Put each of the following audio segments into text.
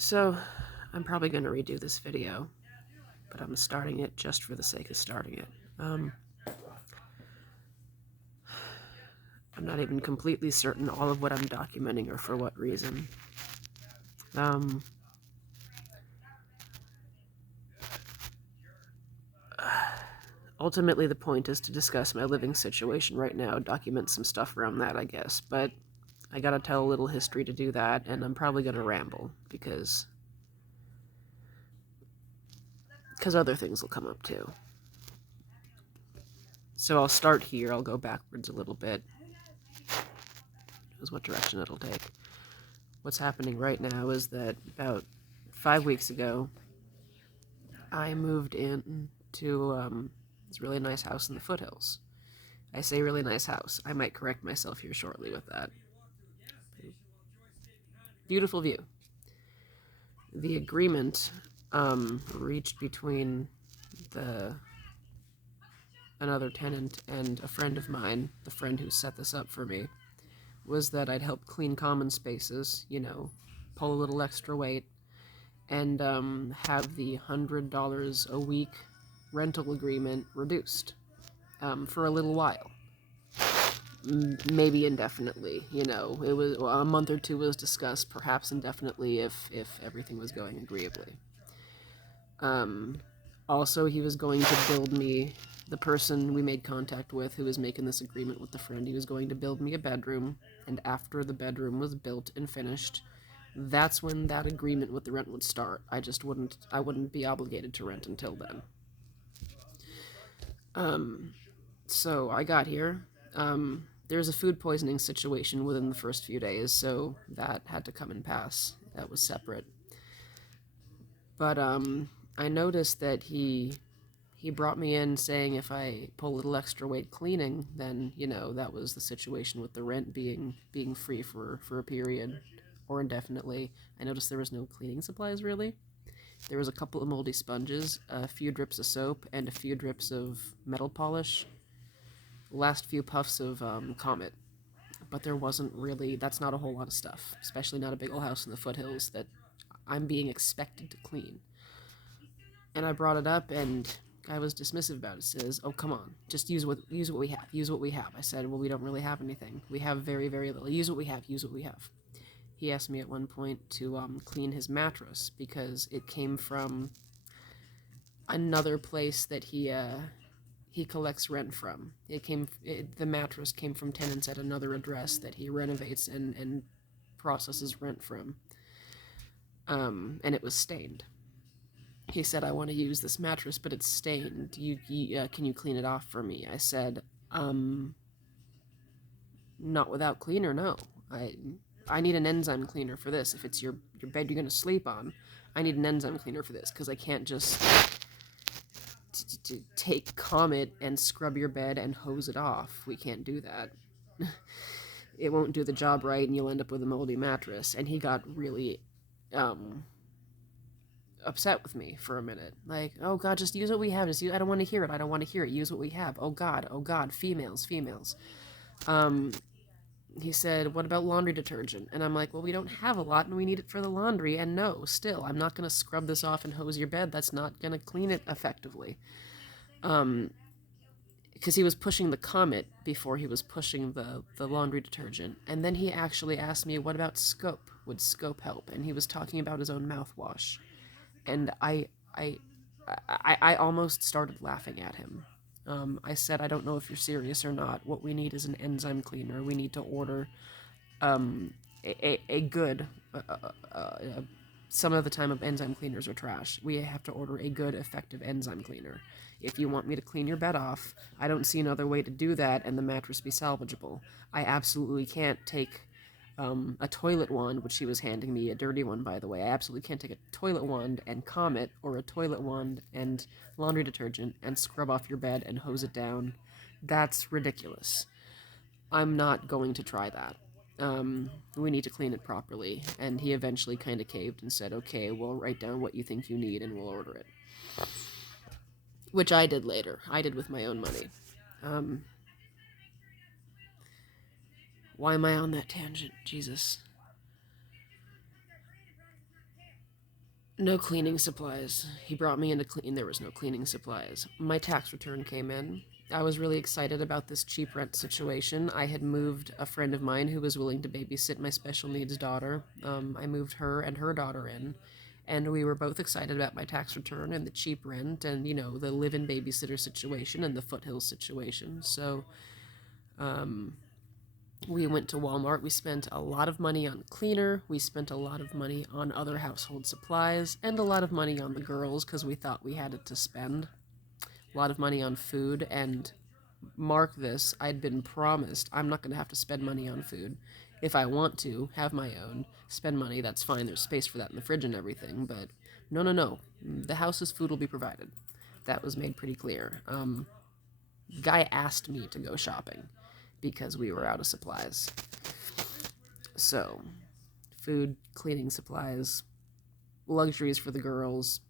So, I'm probably going to redo this video, but I'm starting it just for the sake of starting it. I'm not even completely certain all of what I'm documenting or for what reason. Ultimately, the point is to discuss my living situation right now, document some stuff around that, I guess, but I gotta tell a little history to do that, and I'm probably gonna ramble, because other things will come up too. So I'll start here, I'll go backwards a little bit. Knows what direction it'll take. What's happening right now is that about 5 weeks ago, I moved in to this really nice house in the foothills. I say really nice house. I might correct myself here shortly with that. Beautiful view. The agreement reached between another tenant and a friend of mine, the friend who set this up for me, was that I'd help clean common spaces, pull a little extra weight, and have the $100 a week rental agreement reduced for a little while. Maybe indefinitely, it was a month or two was discussed, perhaps indefinitely if everything was going agreeably. Also, he was going to build me, the person we made contact with who was making this agreement with the friend, he was going to build me a bedroom, and after the bedroom was built and finished, that's when that agreement with the rent would start. I wouldn't be obligated to rent until then. So I got here. There's a food poisoning situation within the first few days, so that had to come and pass. That was separate. But I noticed that he brought me in saying if I pull a little extra weight cleaning, then that was the situation with the rent being free for a period or indefinitely. I noticed there was no cleaning supplies really. There was a couple of moldy sponges, a few drips of soap, and a few drips of metal polish. Last few puffs of Comet. But there wasn't really, that's not a whole lot of stuff, especially not a big old house in the foothills that I'm being expected to clean. And I brought it up, and I was dismissive about it. Says, "Oh, come on, just use what we have. Use what we have." I said, "Well, we don't really have anything. We have very, very little. Use what we have. Use what we have." He asked me at one point to clean his mattress because it came from another place that he collects rent from. The mattress came from tenants at another address that he renovates and processes rent from. And it was stained. He said, "I want to use this mattress, but it's stained. Can you clean it off for me?" I said, "Not without cleaner, no. I need an enzyme cleaner for this. If it's your bed you're gonna sleep on, I need an enzyme cleaner for this because I can't just to take Comet and scrub your bed and hose it off. We can't do that. It won't do the job right, and you'll end up with a moldy mattress." And he got really upset with me for a minute. Like, "Oh God, just use what we have. I don't want to hear it. I don't want to hear it. Use what we have. Oh God, females. He said, "What about laundry detergent?" And I'm like, "Well, we don't have a lot, and we need it for the laundry. And no, still, I'm not going to scrub this off and hose your bed. That's not going to clean it effectively." Because he was pushing the Comet before he was pushing the laundry detergent. And then he actually asked me, "What about Scope? Would Scope help?" And he was talking about his own mouthwash. And I almost started laughing at him. I said, "I don't know if you're serious or not. What we need is an enzyme cleaner. We need to order a good. Some of the time, enzyme cleaners are trash. We have to order a good, effective enzyme cleaner. If you want me to clean your bed off, I don't see another way to do that and the mattress be salvageable. I absolutely can't take a toilet wand," which she was handing me, a dirty one, by the way. "I absolutely can't take a toilet wand and Comet, or a toilet wand and laundry detergent, and scrub off your bed and hose it down. That's ridiculous. I'm not going to try that. We need to clean it properly." And he eventually kind of caved and said, "Okay, we'll write down what you think you need and we'll order it." Which I did later. I did with my own money. Why am I on that tangent? Jesus. No cleaning supplies. He brought me in to clean. There was no cleaning supplies. My tax return came in. I was really excited about this cheap rent situation. I had moved a friend of mine who was willing to babysit my special needs daughter. I moved her and her daughter in, and we were both excited about my tax return and the cheap rent and, you know, the live in babysitter situation and the foothills situation. So, um, we went to Walmart. We spent a lot of money on cleaner. We spent a lot of money on other household supplies and a lot of money on the girls because we thought we had it to spend. A lot of money on food. And mark this, I'd been promised I'm not going to have to spend money on food. If I want to have my own, spend money, that's fine. There's space for that in the fridge and everything. But no, no, no. The house's food will be provided. That was made pretty clear. Guy asked me to go shopping because we were out of supplies. So, food, cleaning supplies, luxuries for the girls.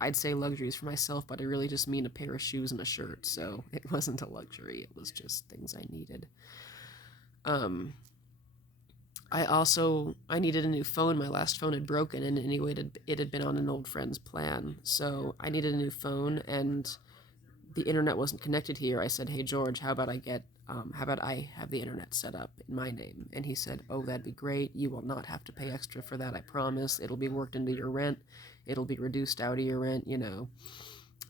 I'd say luxuries for myself, but I really just mean a pair of shoes and a shirt, so it wasn't a luxury. It was just things I needed. Um, I needed a new phone. My last phone had broken, and anyway, it had been on an old friend's plan. So I needed a new phone, and the internet wasn't connected here. I said, "Hey George, how about I have the internet set up in my name?" And he said, "Oh, that'd be great. You will not have to pay extra for that. I promise. It'll be worked into your rent. It'll be reduced out of your rent. You know."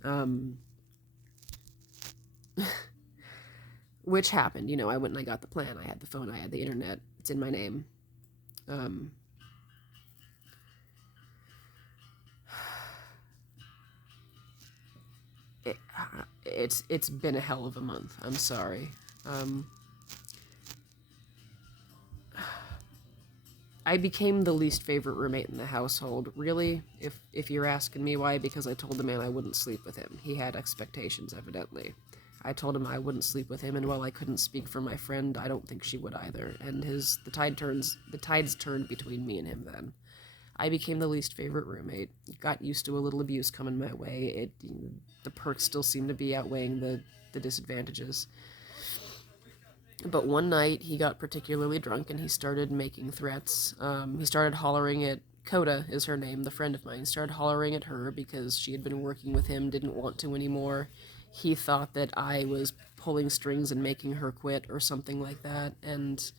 Um, which happened. You know, I went and I got the plan. I had the phone. I had the internet. It's in my name. Um, it, it's been a hell of a month. I'm sorry. Um, I became the least favorite roommate in the household. Really, if you're asking me why, because I told the man I wouldn't sleep with him. He had expectations, evidently. I told him I wouldn't sleep with him, and while I couldn't speak for my friend, I don't think she would either. And the tides turned between me and him then. I became the least favorite roommate. Got used to a little abuse coming my way. The perks still seemed to be outweighing the disadvantages. But one night he got particularly drunk and he started making threats. He started hollering at Coda, is her name, the friend of mine, started hollering at her because she had been working with him, didn't want to anymore. He thought that I was pulling strings and making her quit or something like that, and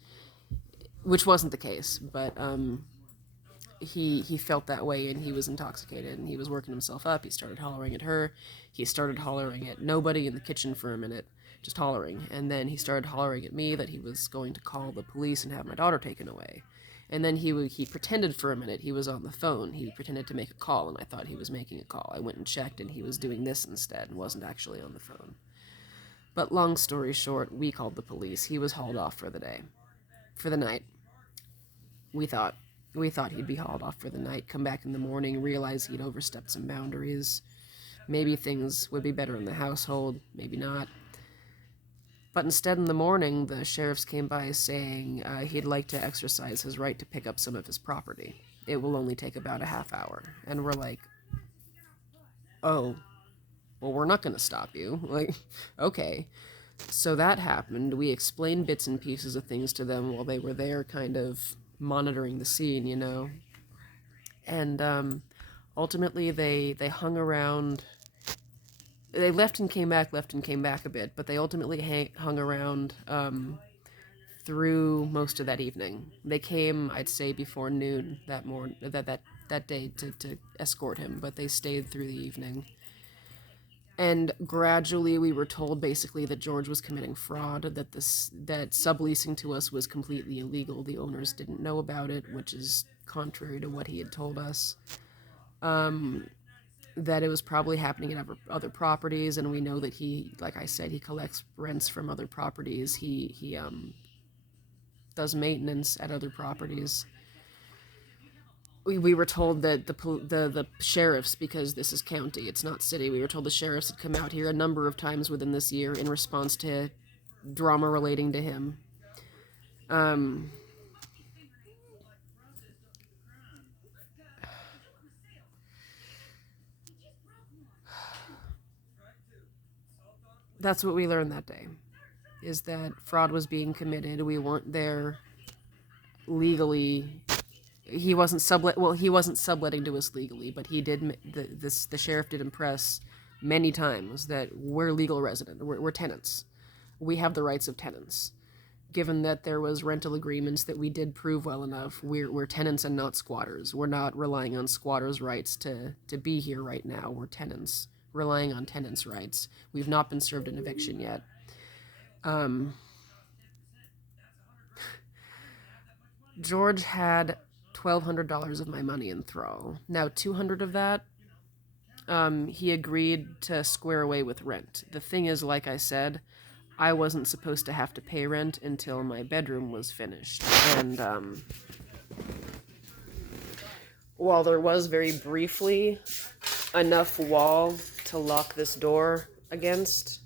which wasn't the case. But he felt that way and he was intoxicated and he was working himself up. He started hollering at her. He started hollering at nobody in the kitchen for a minute, just hollering. And then he started hollering at me that he was going to call the police and have my daughter taken away. And then he pretended for a minute he was on the phone. He pretended to make a call, and I thought he was making a call. I went and checked, and he was doing this instead and wasn't actually on the phone. But long story short, we called the police. He was hauled off for the day, for the night. We thought we thought he'd be hauled off for the night, come back in the morning, realize he'd overstepped some boundaries. Maybe things would be better in the household, maybe not. But instead, in the morning, the sheriffs came by saying he'd like to exercise his right to pick up some of his property. It will only take about a half hour. And we're like, oh, well, we're not going to stop you. Like, okay. So that happened. We explained bits and pieces of things to them while they were there, kind of monitoring the scene, you know. And ultimately, they hung around. They left and came back a bit, but they ultimately hung around through most of that evening. They came, I'd say, before noon that day to escort him, but they stayed through the evening. And gradually, we were told basically that George was committing fraud, that subleasing to us was completely illegal. The owners didn't know about it, which is contrary to what he had told us. That it was probably happening at other properties, and we know that he, like I said, he collects rents from other properties. He does maintenance at other properties. We were told that the sheriffs, because this is county, it's not city, we were told the sheriffs had come out here a number of times within this year in response to drama relating to him. Um, that's what we learned that day, is that fraud was being committed. We weren't there legally He wasn't sublet. Well, he wasn't subletting to us legally, but he did. The sheriff did impress many times that we're legal resident. We're tenants. We have the rights of tenants. Given that there was rental agreements that we did prove well enough, we're tenants and not squatters. We're not relying on squatters' rights to be here right now. We're tenants relying on tenants' rights. We've not been served an eviction yet. Um, George had $1,200 of my money in thrall. Now, 200 of that, he agreed to square away with rent. The thing is, like I said, I wasn't supposed to have to pay rent until my bedroom was finished. And while there was very briefly enough wall to lock this door against,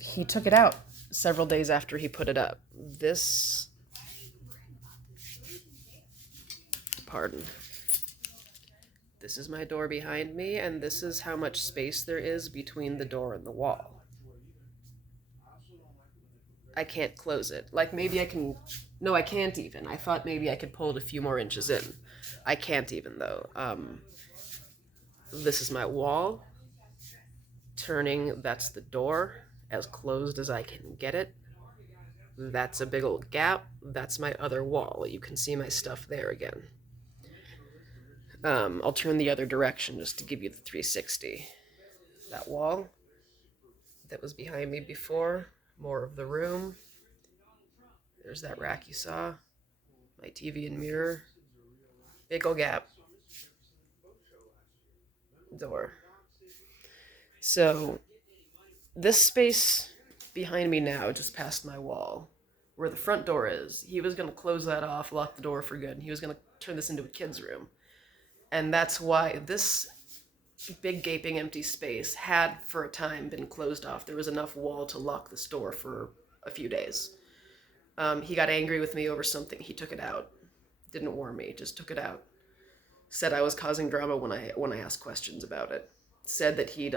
he took it out several days after he put it up. This, pardon. This is my door behind me, and this is how much space there is between the door and the wall. I can't close it. Like, maybe I can... No, I can't even. I thought maybe I could pull it a few more inches in. I can't even, though. This is my wall. Turning, that's the door, as closed as I can get it. That's a big old gap. That's my other wall. You can see my stuff there again. I'll turn the other direction just to give you the 360. That wall that was behind me before, more of the room. There's that rack you saw, my TV and mirror, big ol' gap, door. So this space behind me now, just past my wall, where the front door is, he was going to close that off, lock the door for good, and he was going to turn this into a kid's room. And that's why this big gaping empty space had for a time been closed off. There was enough wall to lock this door for a few days. He got angry with me over something. He took it out. Didn't warn me, just took it out. Said I was causing drama when I asked questions about it. Said that he'd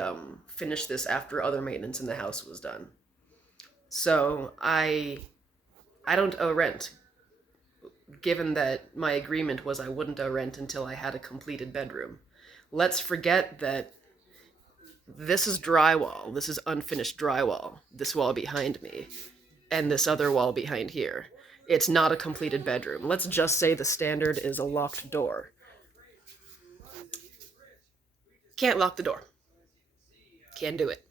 finish this after other maintenance in the house was done. So I don't owe rent, given that my agreement was I wouldn't owe rent until I had a completed bedroom. Let's forget that this is drywall. This is unfinished drywall. This wall behind me, and this other wall behind here. It's not a completed bedroom. Let's just say the standard is a locked door. Can't lock the door. Can't do it.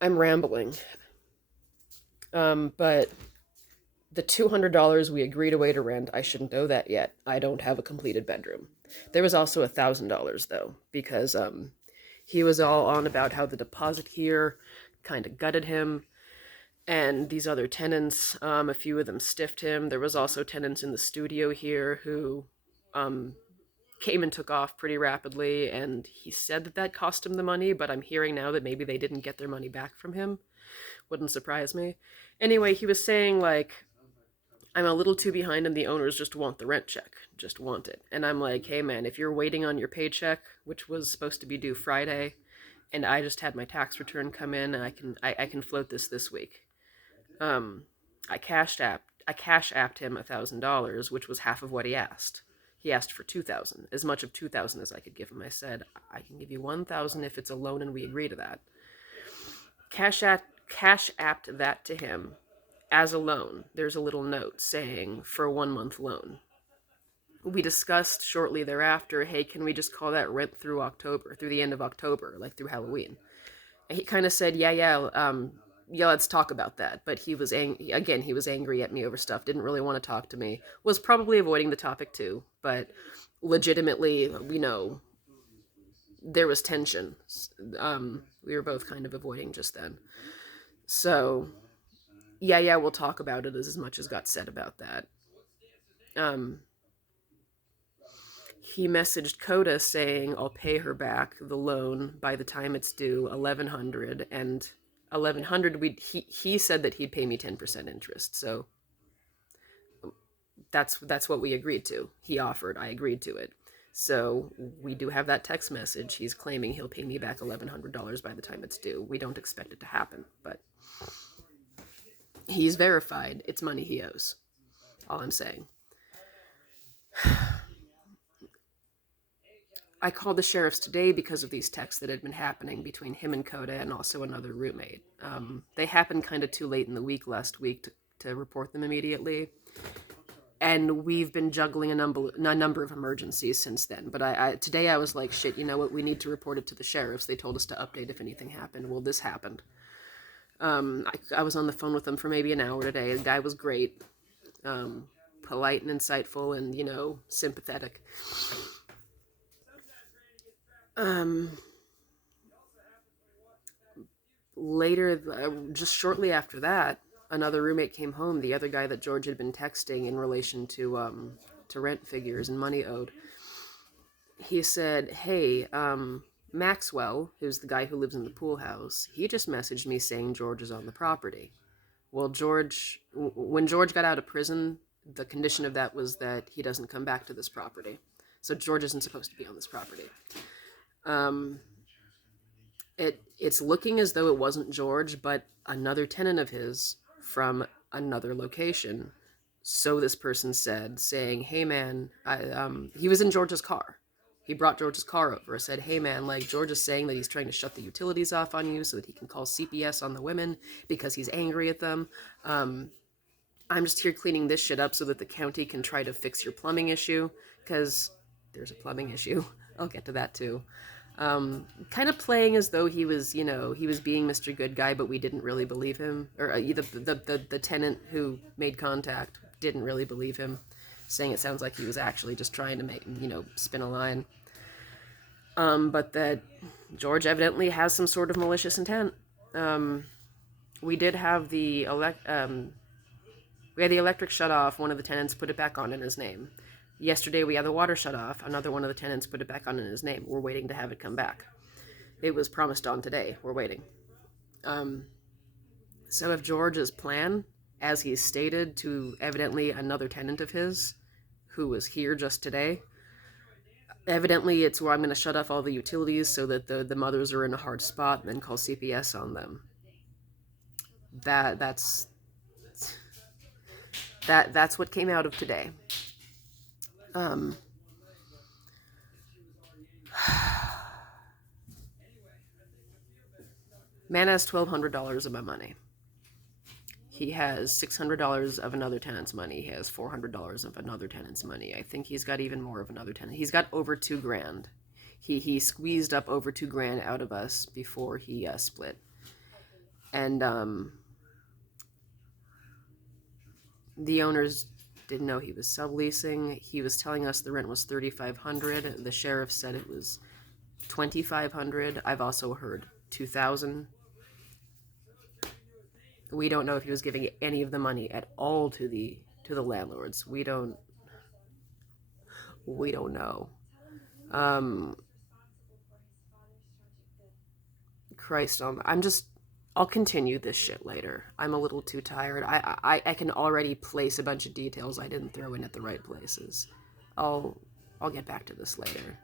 I'm rambling. But the $200 we agreed away to rent, I shouldn't owe that yet. I don't have a completed bedroom. There was also $1,000 though, because he was all on about how the deposit here kind of gutted him, and these other tenants, a few of them stiffed him. There was also tenants in the studio here who came and took off pretty rapidly, and he said that cost him the money, but I'm hearing now that maybe they didn't get their money back from him. Wouldn't surprise me. Anyway, he was saying, like, I'm a little too behind and the owners just want the rent check. Just want it. And I'm like, hey man, if you're waiting on your paycheck, which was supposed to be due Friday, and I just had my tax return come in, and I can float this week. I cash apped him $1,000, which was half of what he asked. He asked for $2,000, as much of $2,000 as I could give him. I said, I can give you $1,000 if it's a loan, and we agree to that. Cash apped that to him as a loan. There's a little note saying for a 1-month loan. We discussed shortly thereafter, hey, can we just call that rent through October, through the end of October, like through Halloween? And he kind of said, yeah, let's talk about that. But he was he was angry at me over stuff, didn't really want to talk to me, was probably avoiding the topic too, but legitimately, there was tension. We were both kind of avoiding just then. So, yeah, we'll talk about it, as much as got said about that. He messaged Coda saying, I'll pay her back the loan by the time it's due, $1,100, and $1,100, he said that he'd pay me 10% interest, so that's what we agreed to. He offered, I agreed to it. So we do have that text message. He's claiming he'll pay me back $1,100 by the time it's due. We don't expect it to happen, but he's verified it's money he owes. All I'm saying. I called the sheriffs today because of these texts that had been happening between him and Coda and also another roommate. They happened kind of too late in the week last week to report them immediately. And we've been juggling a number of emergencies since then. But today I was like, shit, you know what? We need to report it to the sheriffs. They told us to update if anything happened. Well, this happened. I was on the phone with them for maybe an hour today. The guy was great, polite and insightful, and sympathetic. Um, Later, just shortly after that, another roommate came home. The other guy that George had been texting in relation to rent figures and money owed. He said, "Hey, Maxwell, who's the guy who lives in the pool house, he just messaged me saying George is on the property." Well, when George got out of prison, the condition of that was that he doesn't come back to this property. So George isn't supposed to be on this property. Um, it's looking as though it wasn't George, but another tenant of his from another location. So this person said, saying, "Hey man, he was in George's car. He brought George's car over. Said, hey man, like George is saying that he's trying to shut the utilities off on you so that he can call CPS on the women because he's angry at them. I'm just here cleaning this shit up so that the county can try to fix your plumbing issue because there's a plumbing issue. I'll get to that too." Kind of playing as though he was being Mr. Good Guy, but we didn't really believe him. Or the tenant who made contact didn't really believe him, saying it sounds like he was actually just trying to spin a line. But that George evidently has some sort of malicious intent. We did have we had the electric shut off. One of the tenants put it back on in his name. Yesterday we had the water shut off. Another one of the tenants put it back on in his name. We're waiting to have it come back. It was promised on today. We're waiting. So if George's plan, as he stated to evidently another tenant of his, who was here just today, evidently it's where I'm going to shut off all the utilities so that the mothers are in a hard spot and then call CPS on them. That's what came out of today. Man has $1,200 of my money. He has $600 of another tenant's money. He has $400 of another tenant's money. I think he's got even more of another tenant. He's got over $2,000. He squeezed up over $2,000 out of us before he split. And the owners didn't know he was subleasing. He was telling us the rent was $3,500. The sheriff said it was $2,500. I've also heard $2,000. We don't know if he was giving any of the money at all to the landlords. We don't know. Christ, I'll continue this shit later. I'm a little too tired. I can already place a bunch of details I didn't throw in at the right places. I'll get back to this later.